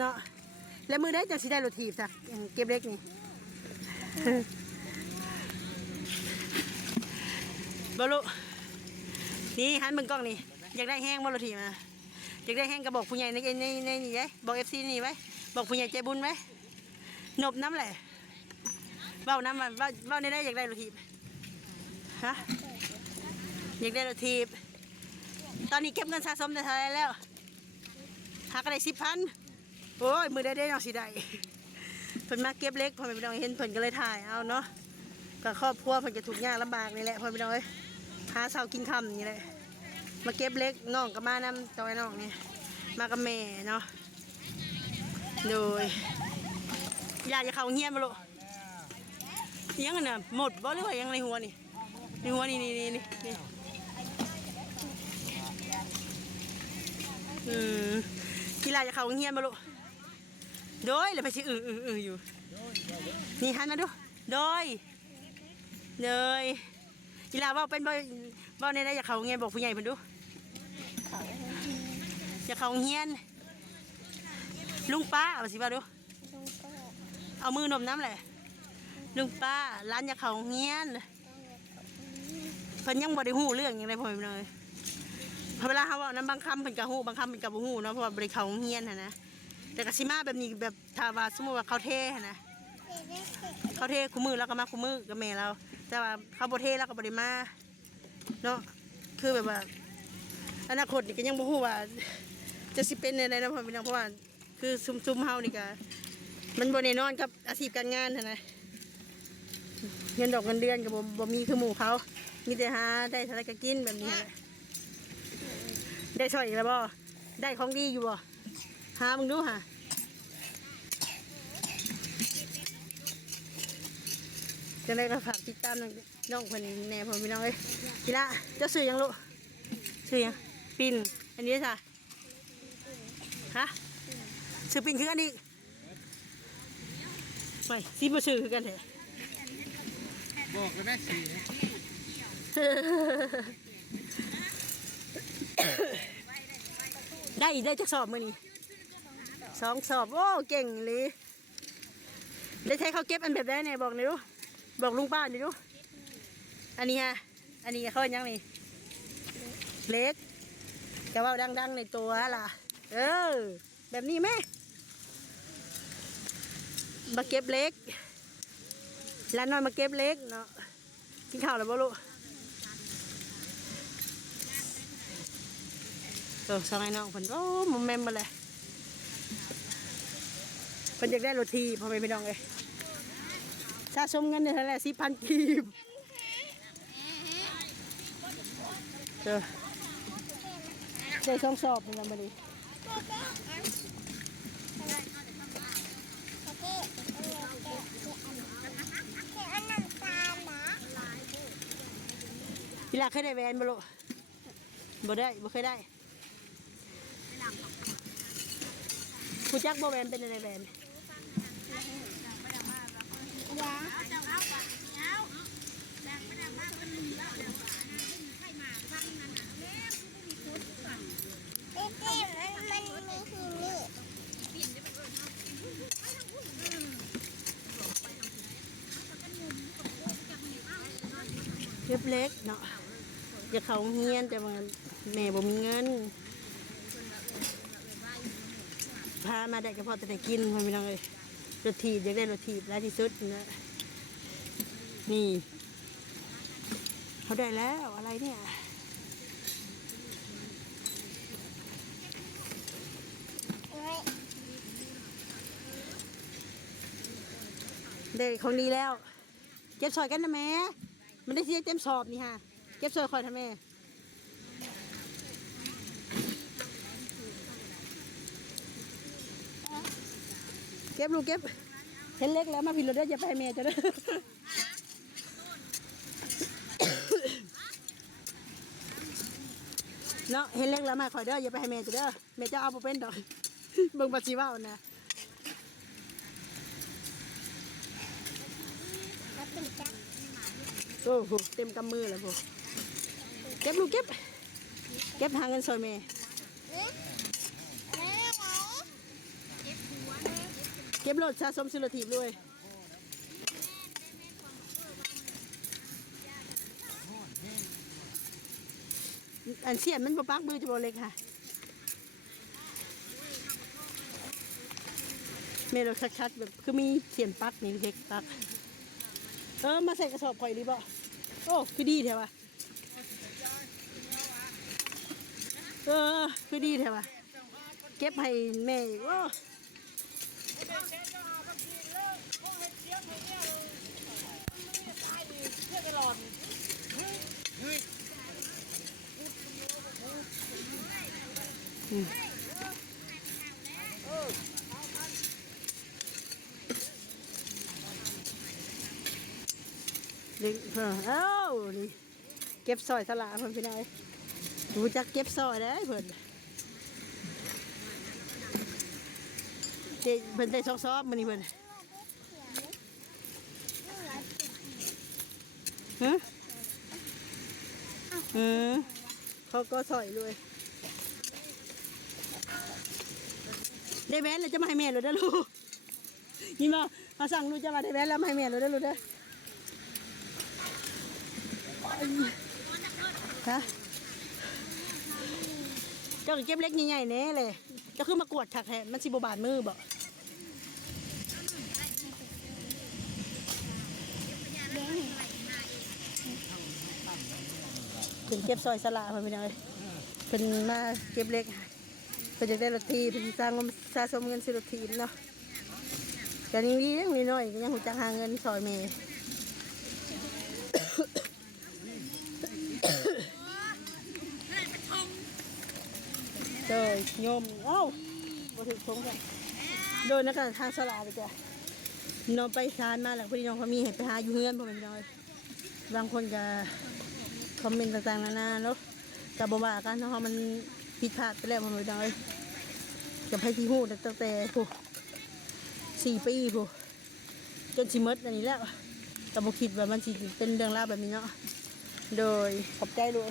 เนาะแล้วมือได้จังสิได้รถถีบจ้ะเก็บเล็กนี่บอลุนี่หันมึงกล้องนี่อยากได้แห้งบอลุถีบมาอยากได้แห้งก็บอกผู้ใหญ่ในนี่ไว้บอกFCนี่ไว้บอกผู้ใหญ่ใจบุญไว้นบน้ำแหละเบ้าน้ำมันเบ้าในได้อยากได้รถถีบฮะอยากได้รถถีบตอนนี้เก็บเงินสะสมได้เท่าไรแล้วหาก็ได้10,000โอ้ยมือได้ยังสิได้เพิ่นมาเก็บเล็กพอไม่ต้องเห็นเพิ่นก็เลยถ่ายเอาเนาะกับครอบครัวเพิ่นจะถูกยากลำบากนี่แหละพอไม่ต้องเลยหาเช้ากินค่ำนี่แหละมาเก็บเล็กน้องกับมานำตัวน้องนี่มากับแม่เนาะโดยอยากจะเข้าเงียบมาลูกยังน่ะหมดบ่หรือว่ายังในหัวนี่ในหัวนี่กีฬาจะเข้าเงียบมาลูกโดยเลยไปชิอยู่นี่หันมาดูโดยเลยกีฬาว่าเป็นบ่ในได้อยากเข้าเงียบบอกผู้ใหญ่เพิ่นดูอยากเข้าเงียบลุงป้าเอาสิว่าดูเอามือนมน้ำแหละลุงป้าร้านอยากเข้าเงียบเพิ่นยังบ่ได้ฮู้เรื่องอย่างไรพ่อแม่เลยเวลาเขาบอกนั้นบางคำเป็นกะฮู้บางคำเป็นกะบ่ฮู้เนาะเพราะว่าบริเขาเฮียนนะแต่กะซิมาแบบนี้แบบถ้าว่าสมมติว่าเขาเทนะเขาเทคู่มือแล้วก็มาคู่มือกับแม่เราแต่ว่าเขาบ่เทแล้วก็บ่ได้มาเนาะคือแบบว่าอนาคตนี่ก็ยังบ่ฮู้ว่าจะสิเป็นอะไรนะพ่อพี่น้องเพราะว่าคือซุ่มเฮานี่ก็มันบ่แน่นอนกับอาชีพการงานนะเงินดอกเงินเดือนก็บ่มีคือหมู่เขามีแต่หาได้เท่าไรก็กินแบบนี้แหละได้ช่วยอีกแล้วบ่ได้ของดีอยู่บ่หามึงดูฮะจะได้ก็ฝากติดตามน้องคนนี้แน่ผมพี่น้องเอ้ยทีละเจ้าซื้อยังลูกซื้อยังปิ่นอันนี้จ้ะฮะซื้อปิ่นคืออันนี้ไม่ซีมาซื้อคือกันเถอะบอกเลยแม่สีได้จักสอบมือนี่2 สอบโอ้เก่งเลยได้ใช้เขาเก็บอันแบบได้เนี่ยบอกหน่อยดูบอกลุงป้าหน่อยดูอันนี้ฮะอันนี้เขายังนี่เล็กแต่ว่าดังในตัวล่ะแบบนี้ไหมมาเก็บเล็กแล้วนอนมาเก็บเล็กเนาะกินข้าวแล้วบ่ลูกสองไอ้น้องเพิ่นโอ้มุมแมมมาเลยเพิ่นอยากได้รถทีพ่อแม่พี่น้องเลยสะสมเงินเดือนละ10,000 กีบได้2 สอบเหมือนกันบัดนี้พี่ลาเคยได้แหวนบ่ลูกบ่ได้บ่เคยได้ผู้จักบ่แหวนเป็นอะไรแหวนเล็บเล็กเนาะจะเขาเฮียนแต่ว่าแม่บ่มีเงินพามาได้ก็พอแต่ได้กินพ่อพี่น้องเลยรถถีบอยากได้รถถีบแล้วที่สุดนะนี่เขาได้แล้วอะไรเนี่ยได้ของดีแล้วเก็บซอยกันนะแม่มันได้เสียเต็มสอบนี่ฮะเก็บซอยคอยทำแม่เก็บลูกเก็บเห็นเล็กแล้วมาผิดเราได้จะไปแม่จะได้เนาะเห็นเล็กแล้วมาคอยเด้ออย่าไปให้แม่จะเด้อแม่จะเอาไปเป็นดอกเบิ่งปัจจิว่านะโอ้โหเต็มกำมือเลยพวกเก็บลูกเก็บหาเงินซอยแม่ เก็บรถสะสมสิรถีบด้วยอันเสียนมันบ่ปักมือจะบ่เล็กค่ะเมลชัดๆแบบคือมีเสียนปักนี่เล็กปักมาใส่กระสอบข่อยดีบ่โอ้คือดีแท้ว่ะคือดีแท้ว่ะเก็บให้แม่โอ้นี่นี่เก็บซอยสลาเพิ่นพี่น้อยรู้จักเก็บซอยได้เพิ่นเพิ่นได้ซอกๆมื้อนี้เพิ่นฮะเขาก็ซอยเลยได้แว่นแล้วจะมาให้แม่เลยเด้อลูกนี่มาสั่งลูกจะมาได้แว่นแล้วมาให้แม่เลยเด้อลูกเด้อฮะเจ้าเก็บเล็กใหญ่ๆแน่เลยจะขึ้นมากวดถักแทนมันสิบบาทมือบ่เป็นเก็บซอยสลาเพิ่นไปเลยเป็นมาเก็บเล็กเพิ่นจะได้รถทีเพิ่นสร้างสะสมเงินซื้อรถทีเนาะแต่นี่นิดหน่อยยังหูจักหาเงินซอยเมย์โดยโยมบ่ถึงทงกันโดยนักทางสลาไปจ้ะน้องไปซานมาแล้วพอดีน้องเขามีให้ไปหาอยู่เฮือนพ่อแม่พี่น้อยบางคนก็คอมเมนต์ต่างๆนานาเนาะกับบ่ว่ากันเนาะมันผิดพลาดไปแล้วพ่อแม่พี่น้อยกับให้ที่ฮู้ตั้งแต่ผู้4 ปีผู้จนสิหมดอันนี้แล้วก็บ่คิดว่ามันสิเป็นเรื่องราวแบบนี้เนาะโดยขอบใจด้วย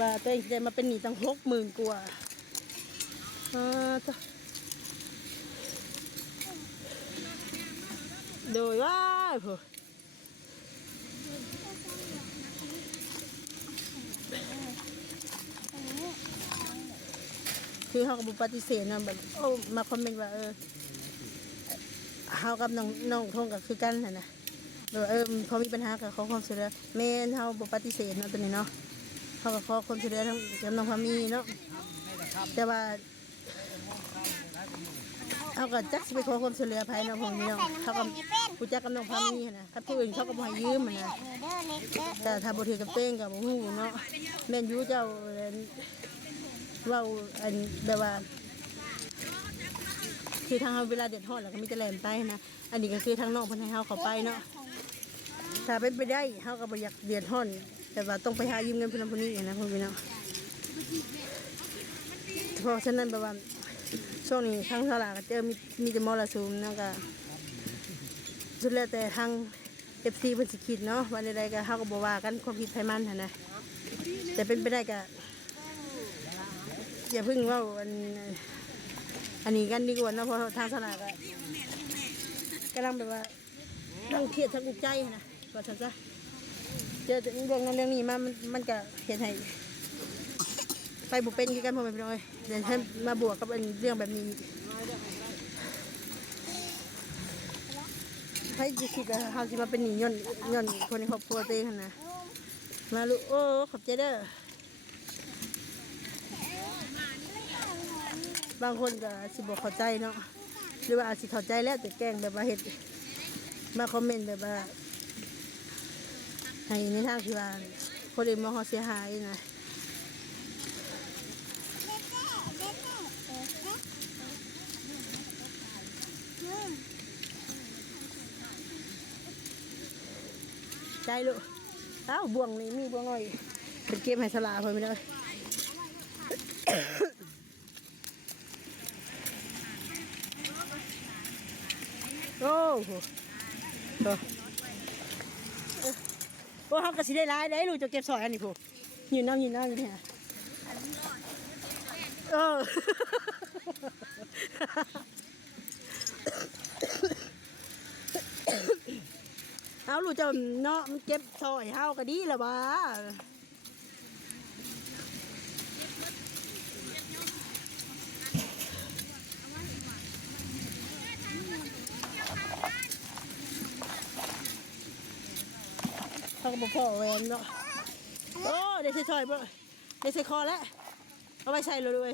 ว่าตัวเองจะมาเป็นหนี้ตั้ง60,000 กว่าโดยว่าผู้คือเขากับปฏิเสธนะแบบมาคอมเมนต์ว่าเขากับน้องทงกับคือกันนะพอมีปัญหากับเขาความช่วยเหลือแม่เขาบอกปฏิเสธเนาะตัวนี้เนาะเขากับขอความช่วยเหลือทั้งกับน้องพามีเนาะแต่ว่าเขาก็จักไปขอความช่วยเหลือภายในของนี้เนาะเขากับผู้จักกับน้องพามีนะถ้าผู้อื่นเขาก็บ่ให้ยืมนะแต่ถ้าบ่ถือกับเป้งกับบ่ฮู้เนาะแม่นอยู่เจ้าว่าอันแบบว่าคือทางเขาเวลาเด็ดทอดแล้วก็มีแต่แหลมไปนะอันนี้ก็คือทางน้องเพิ่นให้เขาไปเนาะถ้าเป็นไปได้เขาก็บ่อยากเดือดร้อนแต่ว่าต้องไปหายืมเงินเพิ่นคนนี้นะพี่น้องเพราะฉะนั้นแบบว่าช่วงนี้ทางตลาดก็เจอมีแต่มรสุมนะก็สุดแล้วแต่ทาง FC เพิ่นสิคิดเนาะว่าใดๆก็เฮาก็บ่ว่ากันความผิดไผมันหั่นนะแต่เป็นไปได้ก็อย่าเพิ่งว่าอันนี้กันดีกว่านะเพราะทางตลาดก็กำลังแบบว่าต้องเครียดทั้งอุกใจนะว่าซั่นซะเจอเรื่องนั้นเรื่องนี้มามันก็เฮ็ดให้ไปบุเป็นกันพอไปเลยเดี๋ยวฉันมาบวกกับเรื่องแบบนี้ให้คิดว่าเขาจะมาเป็นหนี้ย่นคนในครอบครัวเต้ขนาดมาลูกขอบใจเด้อบางคนก็สิบอกเข้าใจเนาะหรือว่าอาจสิเข้าใจแล้วแต่แกล้งแบบว่าเห็ดมาคอมเมนต์แบบว่าให้ในทางที่ว่าคนอื่นมองเขาเสียหายนะใจลูกบ่วงนี่มีบ่วงหน่อยเป็นเกมให้สลาพอไปเลยโอ้โหเขาก็สิได้ร้ายได้ลูกจะเก็บสอยอันนี้ผู้ยืนน้ำอยู่เนี่ย เอาลูกเจ้าเนาะมันเก็บซอยเฮาก็ดีแล้ววะเขาก็บอกพ่อแหวนเนาะโอ้เดี๋ยวใส่ซอยบ่เดี๋ยวใส่คอแล้วเอาไว้ใส่เลยด้วย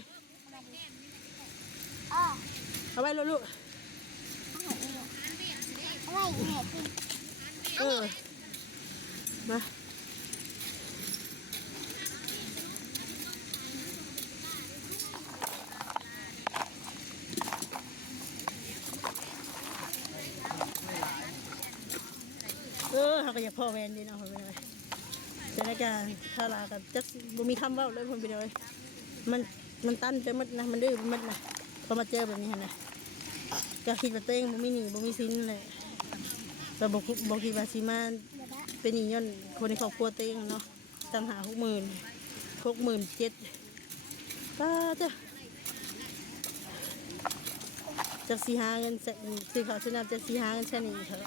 เอาไว้เลยลูกมาเขาก็อยากพ่อแวนดีเนาะพ่อแวนแต่ในการถ้าลากับจักบ่มีคำเว้าเลยคนไปเลยมันตันไปหมดนะมันดื้อไปหมดนะพอมาเจอแบบนี้นะก็คิดว่าตัวเองบ่มีหนี้บ่มีสินเลยแต่บ่คิดว่าสิมาเป็นหนี้ย้อนคนในครอบครัวตัวเองเนาะตามหา67,000ป้าจ้ะจักสิหาเงินซื้อข้าวซื้อน้ำจักสิหาเงินใช้หนี้เถอะ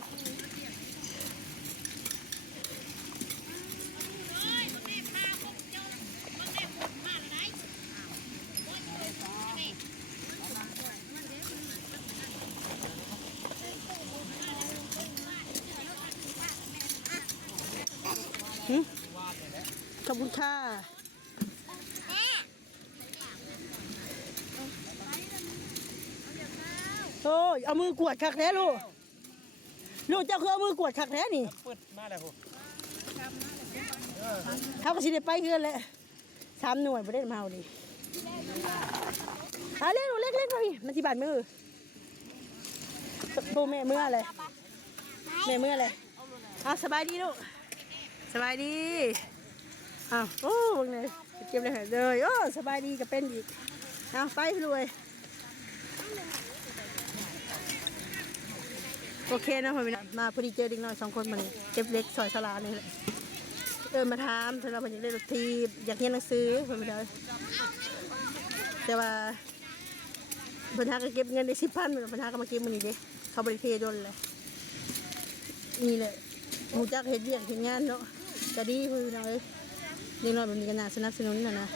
ขอบคุณค่ะโอ้ยเอามือกวดคักแท้ลูกเจ้าคือเอามือกวดคักแท้นี่ ปึดมาแล้วโห เขาก็สิได้ไปเฮือนแหละ3 หน่วยบ่ได้มาเอาดิเล็กเล็กเลยมันสิบาดมือโบแม่เมื่ออะไรแม่เมื่ออะไรสบายดีลูกสบายดีโอ้บางเนี่ยเก็บเลยโอ้สบายดีก็เป็นอีกไปรวยโอเคนะพ่อพี่มาพอดีเจอเด็กน้อย2 คนมันเก็บเล็กซอยสลานี่แหละมาถามสำหรับผมอยากได้รถทีอยากเรียนหนังสือพ่อพี่เลยแต่ว่าปัญหาก็เก็บเงินได้10,000เหมือนปัญหาก็มาเก็บมันนี่เด้เขาบริเทโดนเลยนี่แหละหมูจักเห็ดเรียกเห็ดงานเนาะก็ดีพ่อพี่เลยเด็กน้อยแบบนี้ก็น่าสนับสนุนนะ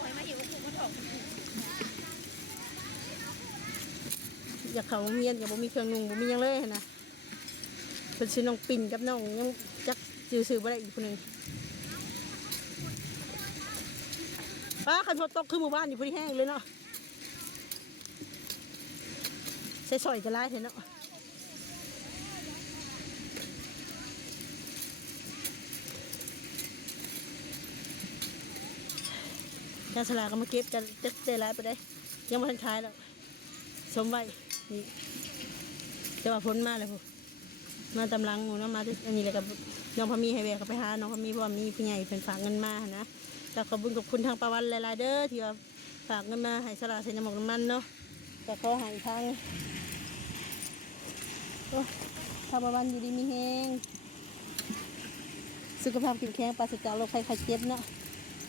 อยากเขาเรียนกับบ่มีเครื่องนุ่งบ่มียังเลยนะเป็นชื่อน้องปิ่นกับน้องยังจักซื้อบ่ได้อีกคนนึงคันฝนตกคือหมู่บ้านอยู่พอดีแห้งเลยเนาะใส่ซอยจะไล่เถอะเนาะการสลาก็มาเก็บกันจะได้ไล่ไปได้ยังไม่ทันขายแล้วสมไว้นี่แต่ว่าพ้นมาเลยพวกมาตำลังหมูเนาะมาที่อันนี้เลยกับน้องพามีให้แวะเขาไปหาน้องพามีเพราะว่ามีผู้ใหญ่เป็นฝากเงินมานะแล้วขอบคุณทางประวันหลายๆเด้อที่ว่าฝากเงินมาให้สลาใส่น้ำหมกน้ำมันเนาะแต่เขาหายทางทางประวันอยู่ดีมีแห้งสุขภาพแข็งแรงปราศจากโรคภัยไข้เจ็บเนาะ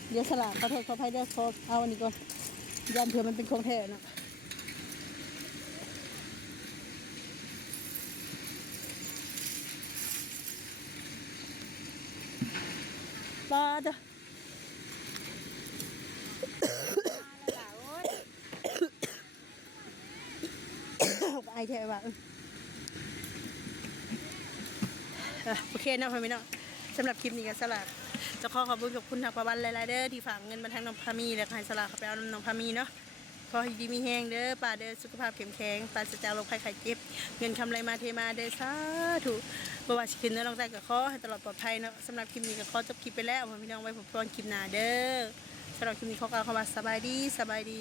เดี๋ยวสลาขอโทษขออภัยเด้อเอาอันนี้ก่อนยันเผื่อมันเป็นของแท้เนาะปลาจ้ะไอแท้ว่ะโอเคนะพี่น้องสำหรับคลิปนี้ก็สลักจะขอบคุณทางประวันหลายๆเด้อที่ฝากเงินมาทางน้องพามีแล้วให้สลักเขาไปเอาน้องพามีเนาะขอให้ดีมีแห้งเด้อป่าเด้อสุขภาพเข้มแข็งปราศจากโรคภัยไข้เจ็บเงินคำไรมาเทมาเด้อสาธุบ่ว่าสิขึ้นแล้วลองใจกับขอให้ตลอดปลอดภัยเนาะสำหรับคลิปนี้ก็ขอจบคลิปไปแล้วพี่น้องไว้พบกันคลิปหน้าเด้อสำหรับคลิปนี้ขอกล่าวคำว่าสบายดี